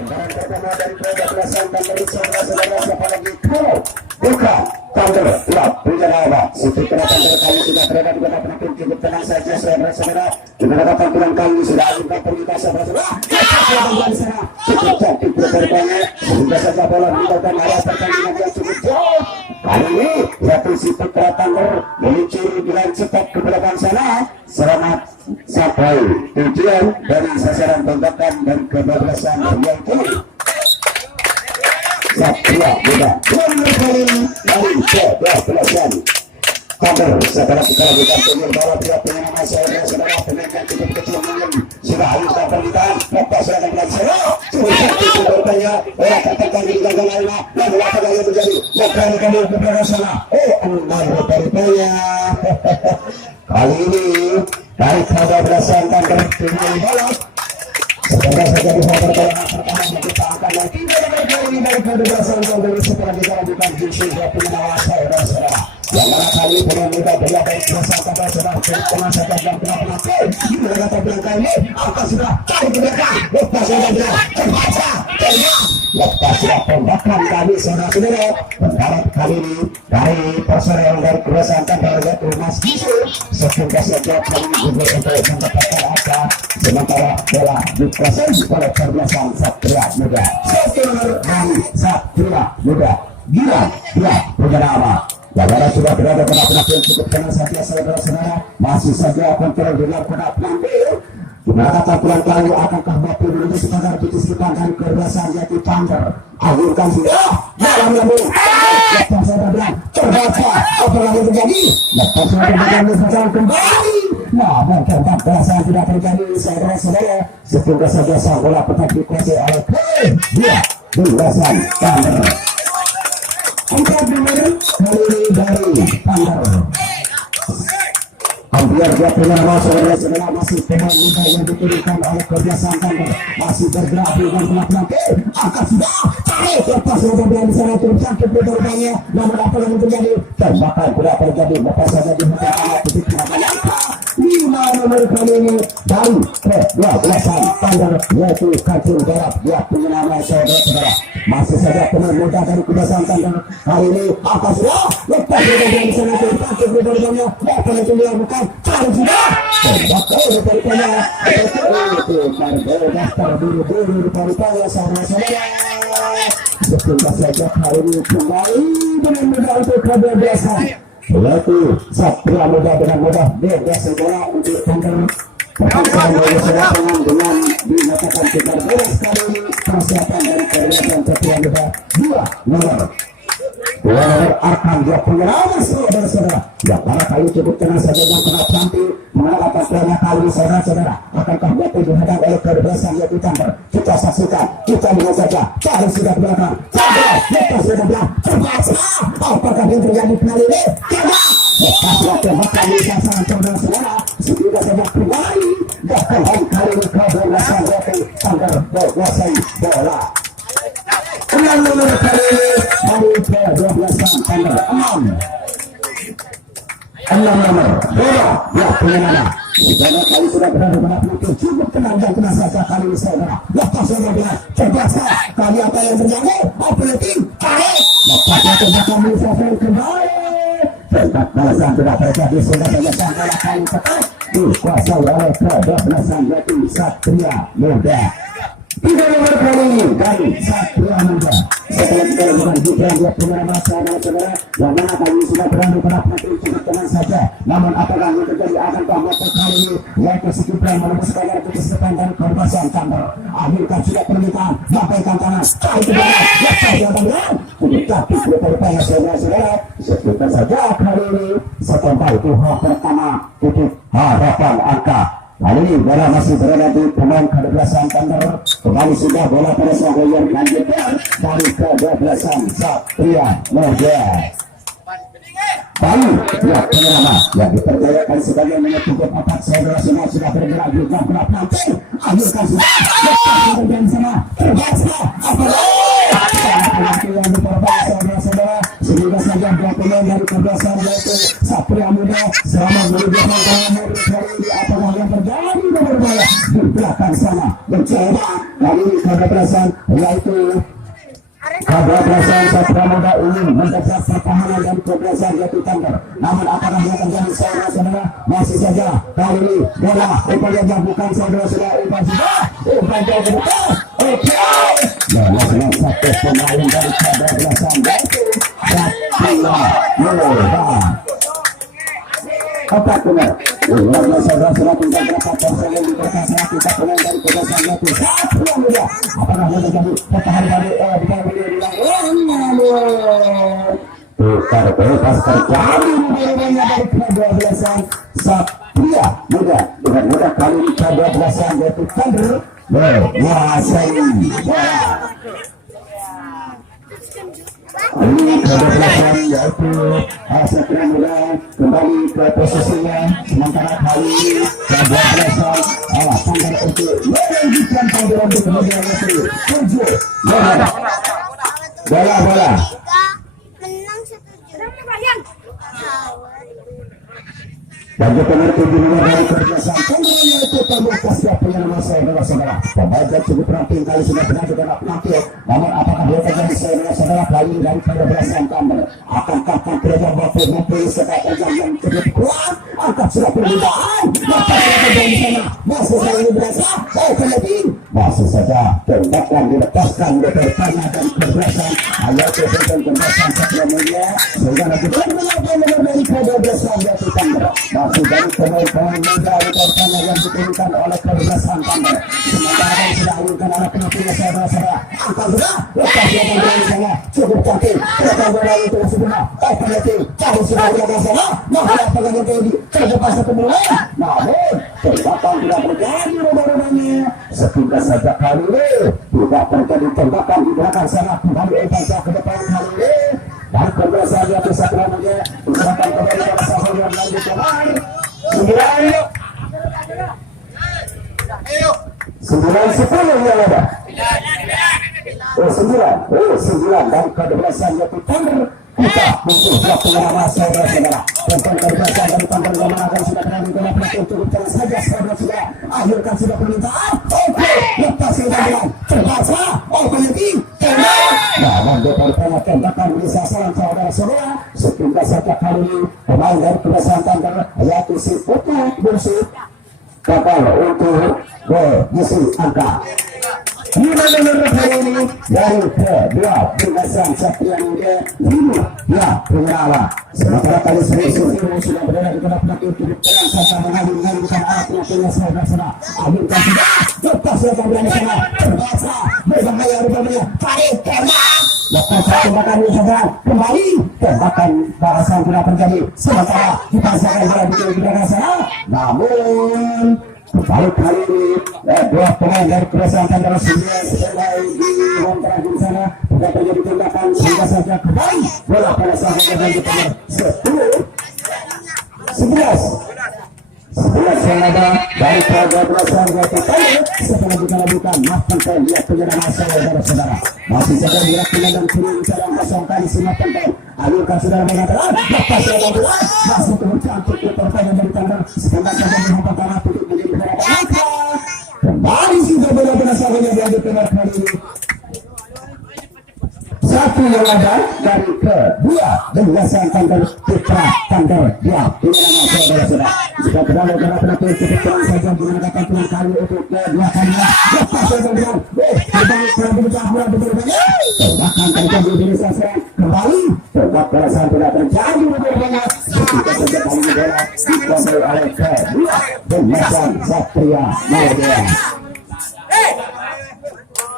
Tendangan pertama dari ke-12 Thunder saudara-saudara, siapa lagi? Bukan Thunder, gelap Pujanawaba. Situ kena Thunder kali sudah berada di benak penonton, cukup tenang saja saudara-saudara. Gimana tampilan kali sudah agak pergi saudara-saudara. Di sana cukup cantik berterbangnya, sehingga saja bola meninggalkan arah pertandingan yang cukup jauh. Kali ini satu si Putra Thunder meluncur dengan cepat ke belakang sana. Selamat sampai tujuan dari sasaran tembakan dan kebablasan yang kini. Satria Muda kembali dari kebablasan Thunder. Setelah kita lakukan pengen bawah pihak penyerangan saudara-saudara, pemain yang cukup kecil mungkin sudah harus perlitaan lepas serangan dari sana. Sudah satu bertanya orang katakan di ganggang lainnya lalu apa yang terjadi bukan kali ke sana. Anak bertanya kali ini dari kebablasan Thunder dengan balap. Setelah saja di babak pertama kita akan nanti dari kebablasan Thunder setelah kita lakukan justru penyerangan saudara-saudara. Yang mana kali pemain muda bola baik bersama saudara tengah saja dan penonton di belakang belakang ini akan sudah tarik ke belakang lepas saudara terbaca lepas sudah tembakan kami saudara-saudara. Pendarat kali ini dari personel dari kebiasaan Thunder yaitu Mas Gisu semoga saja kali ini juga untuk mendapatkan apa sementara bola dikuasai oleh kebablasan Satria Muda. Satu nomor dari Satria Muda Gilang Pujanawaba. Negara sudah berada pada penampilan yang cukup tenang saja saudara-saudara, masih saja kontrol dengan penampilan. Gimana tampilan kali akankah mampu menuju sekadar putus dipandang kebablasan yaitu Thunder. Akhirkan sudah malam lembut lepas saudara terbaca apa yang terjadi lepas saudara kembali. Namun kebablasan tidak terjadi saudara-saudara, semoga saja sang bola tetap dikuasai oleh kebablasan Thunder. Empat nomor kali ini dari Thunder. Hampir dia punya saudara-saudara, masih pemain muda yang diturunkan oleh kebiasaan Thunder masih bergerak dengan pelan-pelan. Akan sudah tarik lepas saudara di sana terjangkit berbanyak. Namun apa yang terjadi? Tembakan tidak terjadi. Lepas saja dihentikan titik namanya. 5 nomor kali ini dari ke-12 Thunder yaitu Kancing Barat. Dia punya nama saudara-saudara. Masih saja pemain muda dari kebiasaan Thunder kali ini akan sudah lepas saudara di sana terjangkit berbanyak. Apa yang dilakukan? Cari sudah tembakan daripada itu karbohidrat terburu-buru daripada saudara-saudara. Semoga saja kali ini kembali dengan mudah untuk kebablasan yaitu Satria Muda dengan mudah bebas bola untuk Thunder. Pertandingan saudara dengan dinyatakan kita beres kali ini persiapan dari kebablasan Satria Muda 2 nomor akan dia penyerahan saudara-saudara. Yang mana kali cukup tenang saja yang kena cantik mengalahkan banyak kali saudara-saudara. Akankah dia dihadang oleh kebablasan yaitu Thunder? Kita saksikan, kita lihat saja. Cari sudah belakang Thunder lepas sudah belakang terbaca. Apakah yang terjadi kali ini? Tidak. Lepas waktu makan di sasaran saudara-saudara. Sudah saja kembali bahkan kali ini kebablasan yaitu Thunder menguasai bola. 6 nomor kali ini dari ke-12 Thunder 6 nomor bola ya punya mana sebenarnya kali sudah berada pada penonton cukup tenang dan tenang saja kali ini saudara. Lepas saudara terbiasa kali apa yang terjadi operating tarik lepas itu akan menyesuaikan kembali tempat balasan sudah terjadi sudah saja sang bola kali tepat dikuasai oleh ke-12 yaitu Satria Muda. 3 nomor kali ini dari Satria Muda. Setelah kita lakukan gibran dia punya masa saudara yang mana kali sudah berani pada penonton cukup tenang saja. Namun apakah yang terjadi akankah motor kali ini yaitu si gibran menembus sekadar putus depan dari kebablasan Thunder. Akhirkan sudah permintaan bapaikan tangan cari ke belakang lepas dia tangan tapi berupaya saudara-saudara. Sekitar saja kali ini setempat itu pertama titik harapan angka. Kali ini bola masih berada di pemain kebablasan Thunder. Kembali sudah bola pada sang goyer lanjutkan dari kebablasan Satria Muda. Bayu ya penyelamat yang dipercayakan sebagai menyebut 4 saudara semua sudah bergerak juga pelan-pelan. Akhirkan sudah lepas dari sana terbaca apa yang diperbaiki saudara-saudara sehingga saja dua pemain dari kebablasan yaitu Satria Muda selama menuju pangkalan hari ini apakah yang terjadi nomor berbahaya di belakang sana mencoba kali ini kebablasan yaitu kebablasan Satria Muda ingin mengejar pertahanan dan kebablasan yaitu Thunder. Namun apakah yang terjadi saudara-saudara? Masih saja kali ini bola upaya bukan saudara-saudara umpan jauh ke depan. Oke, salah satu pemain dari kebablasan yaitu Satria Muda. Apa benar? Warga saudara-saudara tinggal berapa persen yang diberikan kita pemain dari kebablasan yaitu Satria Muda. Apakah yang terjadi pertahanan dari tukar bebas terjadi dari kebablasan Satria Muda dengan mudah kali ini kebablasan yaitu Thunder menguasai ini kebablasan yaitu Satria Muda kembali ke posisinya sementara kali ini kebablasan Thunder untuk melanjutkan panggilan untuk kemudian yaitu 7 bola menang 1-7. dan kepengar tujuannya dari kerjasama pemain itu pembuka siapa yang masuk saudara-saudara pemain cukup ramping kali sudah benar juga tampil namun apakah dia terjadi saudara-saudara kali dari kebablasan Thunder akankah kerja Bapak mempunyai sekatan yang cukup kuat angkat sudah perbedaan maka terjadi di sana masih saja berasa masih saja tembakan dilepaskan dari tanah dan kebablasan ayat kebablasan Satria Muda sehingga nanti benar-benar dari kebablasan yaitu Thunder masih dari pemain-pemain muda rekan yang diturunkan oleh kebablasan Thunder sementara yang sudah diturunkan oleh penyokongnya saudara-saudara angkat sudah lepas dia di sana cukup cantik lepas bola itu sebenarnya penalti tahu sudah berada sana maka apakah yang terjadi terlepas satu bola namun tembakan tidak terjadi rumah-rumahnya sekitar saja kali ini tidak terjadi tembakan di belakang sana kembali Evansa ke depan kali ini dan kebablasan yaitu Satria Muda diserahkan kembali pada sahabat yang lanjutkan 9-10 yang ada 9 dan kebablasan yaitu Thunder kita musuh waktu lama saudara-saudara tentang kebablasan dari Thunder yang akan sudah berani dengan pelatihan cukup jalan saja saudara-saudara akhirkan sudah permintaan oke lepas yang terbaca penalti tembak namun depan tembakan bisa salam saudara-saudara setingkat saja kali ini pemain dari kebablasan Thunder yaitu si Putu Musuh kapal untuk mengisi angka 5 nomor kali ini dari kedua kebablasan Satria Muda 5 ya pengawa sementara kali sudah berada di tengah pelakir cukup tenang saja mengalihkan arah pelakirnya saudara-saudara akhirkan sudah lepas lepas berani sana terbaca berbahaya rupanya tarik tembak lepas tembakan ini saja kembali tembakan balasan tidak terjadi sementara dipasangkan bola di belakang sana namun kembali kali ini dua pemain dari kebablasan Thunder sedang di ruang terakhir sana tidak terjadi tembakan sehingga saja kembali bola pada sahabat yang lanjutkan 11 yang ada dari kebablasan yaitu Thunder setelah dikalabukan maafkan saya lihat penyerang masa saudara-saudara masih saja dilakukan dan turun dalam kosong kali semua penting alurkan saudara mengatakan lepas yang membuat masih tercantik di pertanyaan dari Thunder sekarang saja menghampirkan untuk menjadi beberapa angka kembali sudah benar-benar sahabatnya dilanjutkan kali ini satu yang ada dari kedua kebablasan Thunder Putra Thunder dia ini nama saudara-saudara jika berada dalam penampilan cukup kurang saja menggunakan tulang kali untuk kedua kalinya lepas yang membuat kembali telah berubah tembakan terjadi di Indonesia kembali kebablasan tidak terjadi rupanya ketika saja kali ini bola dikuasai oleh kedua kebablasan Satria Muda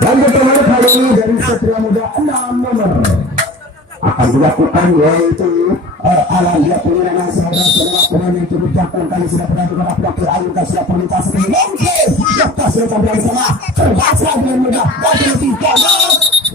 dan pertama kali ini dari Satria Muda 6 nomor akan dilakukan yaitu alam dia punya dengan saudara-saudara pemain yang cukup jangkau kali sudah pernah juga pelakir ayunkan sudah permintaan seperti mungkin lepas yang kembali sana terbaca dengan mudah dan tidak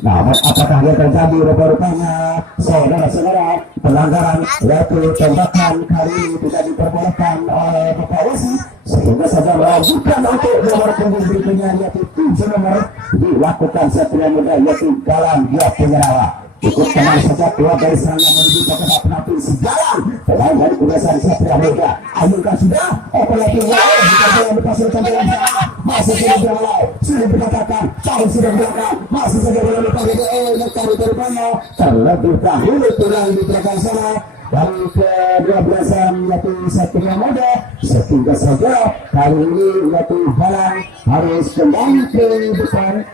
namun apakah yang terjadi rupa-rupanya saudara-saudara pelanggaran yaitu tembakan kali ini tidak diperbolehkan oleh Bapak Wasit sehingga saja melanjutkan untuk nomor punggung berikutnya yaitu 7 nomor dilakukan Satria Muda yaitu Galang dia penyerawa cukup tenang saja keluar dari serangan menuju ke kotak penalti sejalan pemain dari kebiasaan Satria Muda. Ayunkan sudah penalti mulai bukan bola dipasilkan dalam sana masih sudah mulai sudah dikatakan tahu sudah belakang masih saja bola mencari terbanyak terlebih dahulu tulang di belakang sana dari ke-12an yaitu Satria Muda sehingga saja kali ini yaitu Halang harus kembali ke depan.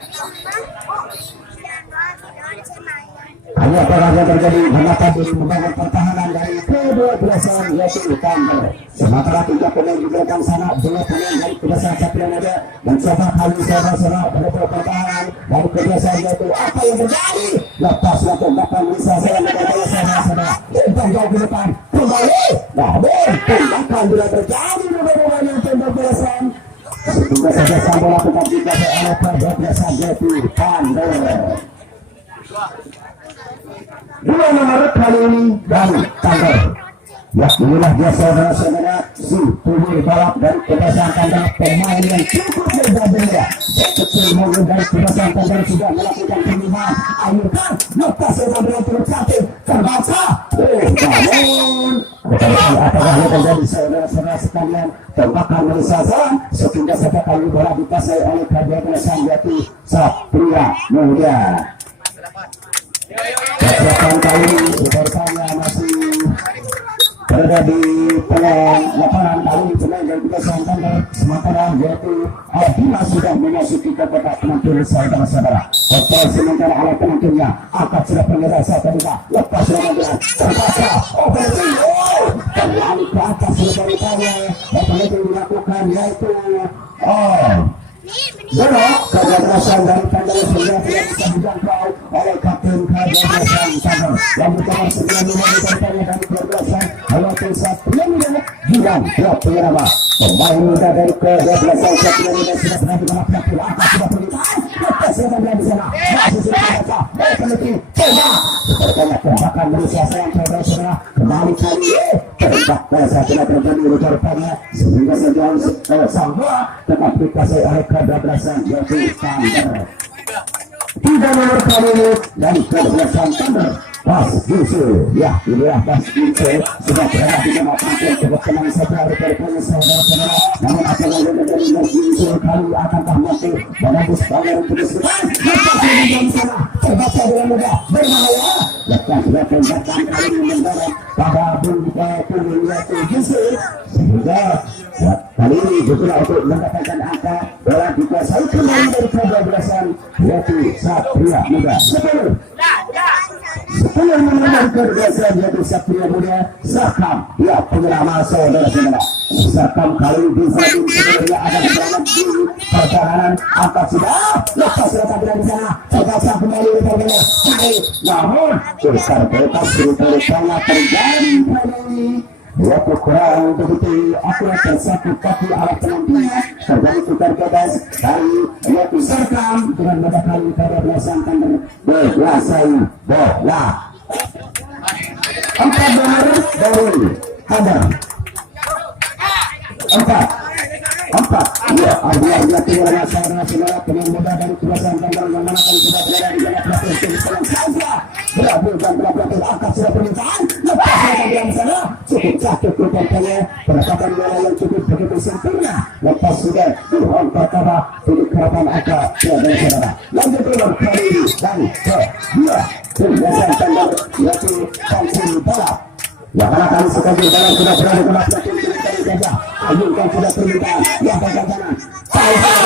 Hanya yang terjadi mengapa diri membangun pertahanan dari ke-12an yaitu Thunder. Sementara 3 pemain di belakang sana 2 pemain dari kebiasaan Satria Muda mencoba kali saudara-saudara menutup pertahanan dari kebiasaan yaitu apa yang terjadi lepas waktu belakang bisa saya mencoba saudara-saudara umpan jauh ke depan kembali namun tindakan bila terjadi mudah-mudahan yang kebiasaan sehingga saja sang bola tetap dijaga oleh kebiasaan yaitu Thunder. 2 nomor kali ini dari Thunder. Ya inilah dia saudara-saudara si tubuh balap dari kebiasaan Thunder pemain yang cukup berbeda. Kecil mobil dari kebiasaan Thunder sudah melakukan pilihan ayunkan lepas yang turut cantik terbaca. Namun apakah yang terjadi saudara-saudara sekalian tembakan dari sasaran sehingga saja kali bola dikuasai oleh kebiasaan yaitu Satria Muda. Persiapan kali ini bersama masih berada di pelong lapangan kali ini pemain dari kebiasaan Thunder sementara yaitu Bima sudah memasuki ke kotak penonton saudara-saudara. Betul sementara alat penontonnya angkat sudah pengeras saat kedua lepas dengan terbaca kembali ke atas sebenarnya apa yang dilakukan yaitu belok kebiasaan dari Thunder sehingga tidak bisa dijangkau oleh kapten kebiasaan Thunder yang berkamar 9 nomor dari kebiasaan yaitu Satria Muda Gilang Pratama. Pemain muda dari kebiasaan Satria Muda sudah berhasil melakukan langkah sudah permintaan lepas dengan di sana masih sudah baca peneliti coba sepertinya tembakan Malaysia sayang saudara-saudara kembali kali tembak saat tidak terjadi rupa-rupanya sehingga sejauh sang bola tetap dikuasai oleh kebiasaan yaitu Thunder. 3 nomor kali ini dari kebiasaan Thunder Bas Gilse. Ya inilah Bas Gilse sudah berada di dalam tampil cukup tenang saja rupa-rupanya saudara-saudara namun apa yang terjadi Bas Gilse kali akankah mampu menembus pagar untuk disebutkan lepas di sana terbaca dengan mudah berbahaya lepas sudah tembakan kali ini mendarat pada punggung yaitu Gilse sehingga kali ini juga untuk mendapatkan angka bola dikuasai kembali dari kebiasaan yaitu Satria Muda 10 menang kebiasaan yaitu Satria Muda Sakam. Ya penyelamat saudara-saudara Sakam kali ini bisa sebenarnya ada serangan di pertahanan angkat sudah lepas sudah tampil di sana terpaksa kembali rupanya kali namun besar bebas rupanya terjadi kali ini yaitu kurang begitu akurat tersakit kaki alat penontonnya terjadi putar bebas dari yaitu Serkam dengan mudah kali kebiasaan Thunder berkuasai bola 4 nomor dari Thunder 4 ya artinya tinggal saudara-saudara pemain muda dari kebiasaan Thunder yang mana kan sudah berada di dalam pelatihan sekarang saja berabul dan berabul angkat sudah permintaan lepas yang sana cukup sakit rupanya pendekatan bola yang cukup begitu sempurna lepas sudah Tuhan pertama untuk harapan angka saudara-saudara lanjut nomor kali ini dari kedua kebiasaan Thunder yaitu Tansi Balap yang mana kali sekali dalam sudah berada di dalam pelatihan saja ayunkan sudah permintaan yang bagian kanan terbaca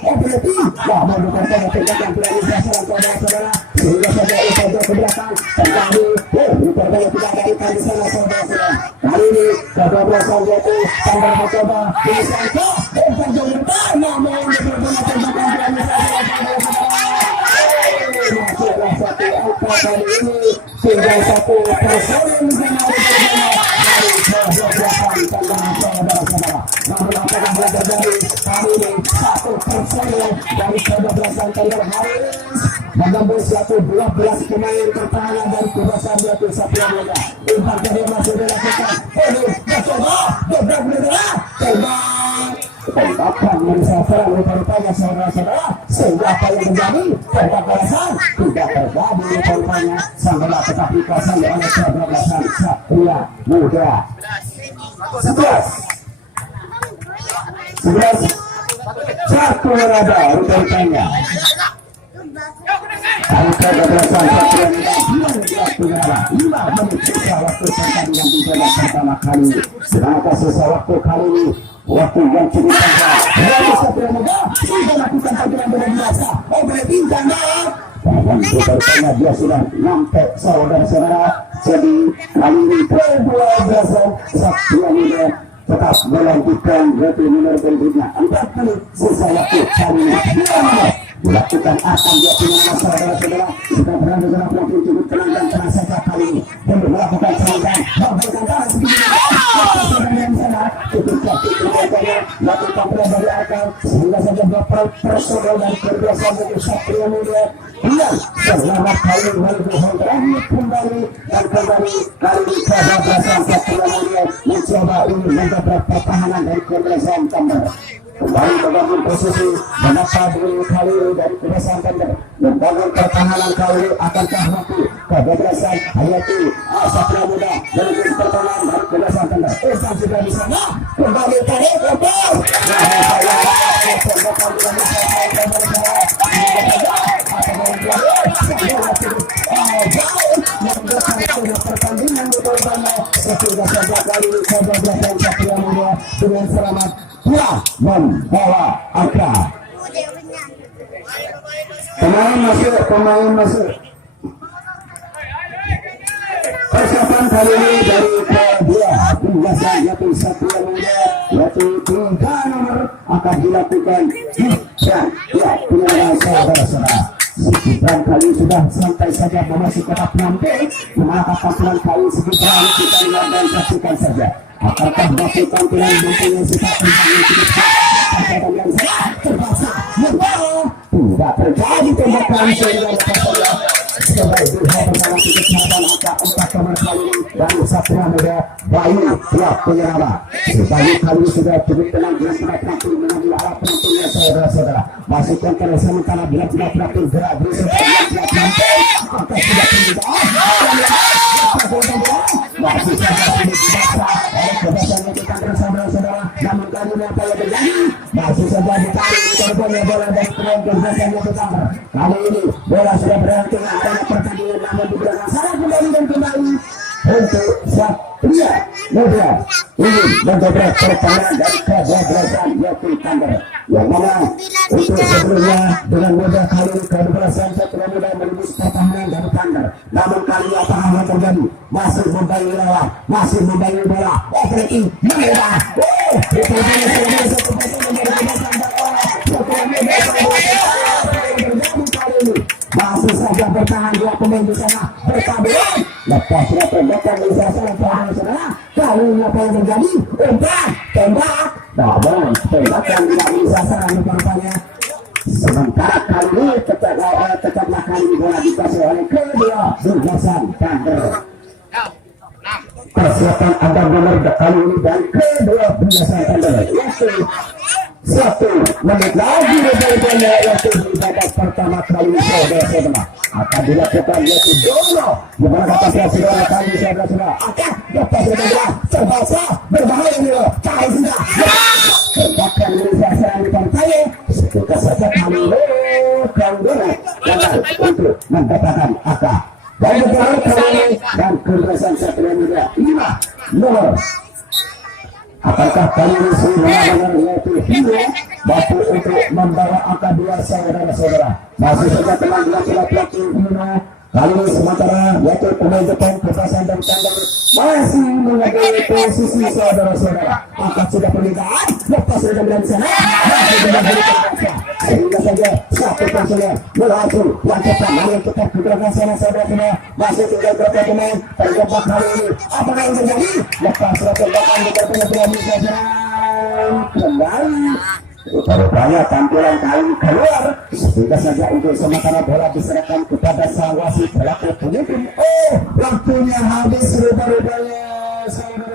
penalti namun bukan tindakan berani sasaran saudara-saudara sehingga saja usaha ke belakang kembali rupanya tidak ada ikan di sana saudara-saudara kali ini kebebasan yaitu Thunder mencoba disangka umpan jauh depan namun rupanya tembakan berani sasaran masihlah satu angka kali ini tinggal 1 personil di sana dari kebebasan saudara-saudara namun apakah belajar dari kali ini 1 personil dari kebebasan Thunder harus menembus 12 pemain pertahanan dari kebebasan yaitu Satria Muda umpan tadi masih dilakukan ini mencoba dobrak tembak tembakan menyasar rupa-rupanya saudara-saudara, sehingga apa yang terjadi pembalasan tidak terjadi rupa-rupanya sang bola tetap dikuasai oleh kebablasan Satria Muda. 11 satu berada rupa-rupanya. Kalau kebablasan Satria Muda 5 menit sisa waktu pertandingan di babak pertama kali. Sedangkan sisa waktu kali ini waktu yang cukup panjang. Satria Muda sudah melakukan pertandingan luar biasa. Bintang dan rupa-rupanya dia sudah sampai saudara-saudara. Jadi kali ini kedua belasan Satria Muda tetap melanjutkan rute nomor berikutnya. 4 menit sisa waktu kali ini dilakukan akan dia punya saudara-saudara sudah berada dalam waktu cukup tenang dan tenang saja kali ini dan melakukan serangan memberikan tangan sedikit yang sana ketika keduanya melakukan dari akal sehingga saja berpersonal dan kebiasaan untuk Satria Muda hilang selamat kali menuju terakhir kembali dan kembali kali ini kebablasan Satria Muda mencoba ini mendobrak pertahanan dari kebiasaan Tandar. Kembali membangun posisi menata dulu kali dari kebiasaan Tandar, membangun pertahanan kali akankah mampu kebablasan Hayati Satria Muda menuju pertahanan dari kebiasaan Tandar. Usang sudah di sana kembali tarik lepas pertandingan berkorbannya sehingga saja kali ini kebablasan Satria Muda dengan selamat pulang membawa angka. Pemain masuk. Persiapan kali ini dari kedua pembahasan yaitu Satria Muda yaitu 3 nomor akan dilakukan Gibran ya penyerang saudara-saudara. Gibran kali sudah santai saja memasuki kotak penampilan menangkap tampilan kali Gibran kita lihat dan saksikan saja. Apakah waktu tampilan mempunyai sifat tentang yang cukup yang terpaksa tidak terjadi tembakan sehingga sebagai dilihat bersama kesempatan angka 4 nomor kali ini dari Satria Muda Bayu tiap penyerang sebagai kali ini sudah cukup tenang dengan tidak teratur mengambil arah penontonnya saudara-saudara masih kontra sementara bila tidak teratur gerak berusaha tidak teratur maka tidak masih saja ini dibaksa oleh kebiasaan yang saudara-saudara namun kali ini apa yang terjadi masih saja ditarik korbannya bola dan keren kebiasaan yang pertama kali ini bola sudah berhenti antara pertandingan namun di belakang sana kembali dan kembali untuk Satria Muda ingin mendobrak pertahanan dari kebablasan yaitu Tandar yang mana untuk sebelumnya dengan mudah kali ini kebablasan Satria Muda menembus pertahanan dari Tandar namun kali ini apakah yang terjadi masih membangun lawan masih membangun bola berarti merah masih saja bertahan dua pemain di sana bertaburan lepas sudah tembakan di sana kali ini apa yang terjadi tembak namun tembakan tidak bisa saran rupanya sementara kali ini tetaplah kali ini bola dikasih oleh kedua belasan Tandar. Persiapan ada nomor kali ini dan kedua belasan Tandar yaitu 1 menit lagi rupanya yaitu di babak pertama kali saudara-saudara akan dilakukan yaitu Dono gimana kata saudara kali saudara-saudara akan dapat saudara terbaca berbahaya ini cari sudah bahkan Indonesia serangkan kaya sekitar saja kali untuk mendapatkan angka dan beberapa kali dan keberhasilan Satria Muda 5 nomor. Apakah kali ini benar-benar yaitu hero mampu untuk membawa angka 2 saudara-saudara masih saja telah laki-laki hero kali ini sementara yaitu pemain depan kebasan dan Tandar masih menjaga posisi saudara-saudara angkat sudah perbedaan lepas sudah dari sana masih benar-benar sehingga saja satu personel melangsung yang cepat yang tetap bergerak sana saudara-saudara masih tinggal berapa pemain terjebak kali ini apakah yang terjadi lepas sudah tembakan benar-benar bisa kembali rupanya tampilan kali keluar sehingga saja untuk sementara bola diserahkan kepada sang wasit pelaku pemimpin waktunya habis rupanya saudara